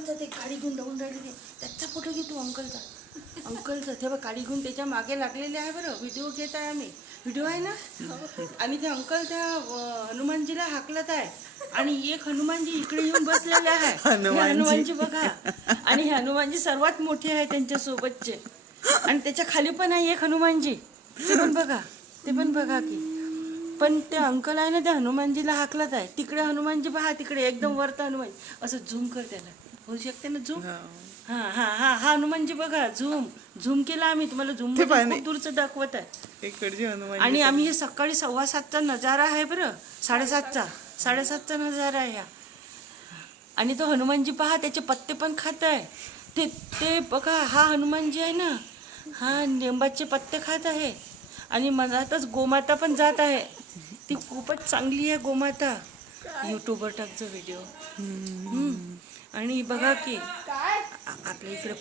अंकलचा ते काळी गुंड होऊन राहिली ते त्याचा फोटो घे तू अंकलचा ते बघ काळी गुंड त्याच्या मागे लागलेले आहे बरं. व्हिडिओ घेत आहे आम्ही. व्हिडिओ आहे ना. आणि ते अंकल त्या हनुमानजीला हाकलत आहे आणि एक हनुमानजी इकडे येऊन बसलेले आहे. हनुमानजी बघा. आणि हे हनुमानजी सर्वात मोठे आहे त्यांच्या सोबतचे. आणि त्याच्या खाली पण आहे एक हनुमानजी. ते पण बघा की. पण ते अंकल आहे ना त्या हनुमानजीला हाकलत आहे. तिकडे हनुमानजी पहा तिकडे एकदम वरत हनुमान. असं झूम कर त्याला. होऊ शकते ना झूम. हा हनुमानजी बघा. झूम केला आम्ही. तुम्हाला झूम खूप दूरचं दाखवत आहे. आणि आम्ही हे सकाळी 7:15चा नजारा आहे बरं. 7:30चा नजारा आहे हा. आणि तो हनुमानजी पहा त्याचे पत्ते पण खात आहे. ते बघा हा हनुमानजी आहे ना. हा लिंबाचे पत्ते खात आहे. आणि मनातच गोमाता पण जात आहे. ती खूपच चांगली आहे गोमाता. युट्यूबवर टाकतो व्हिडिओ. आणि बघा की आपल्या इकडे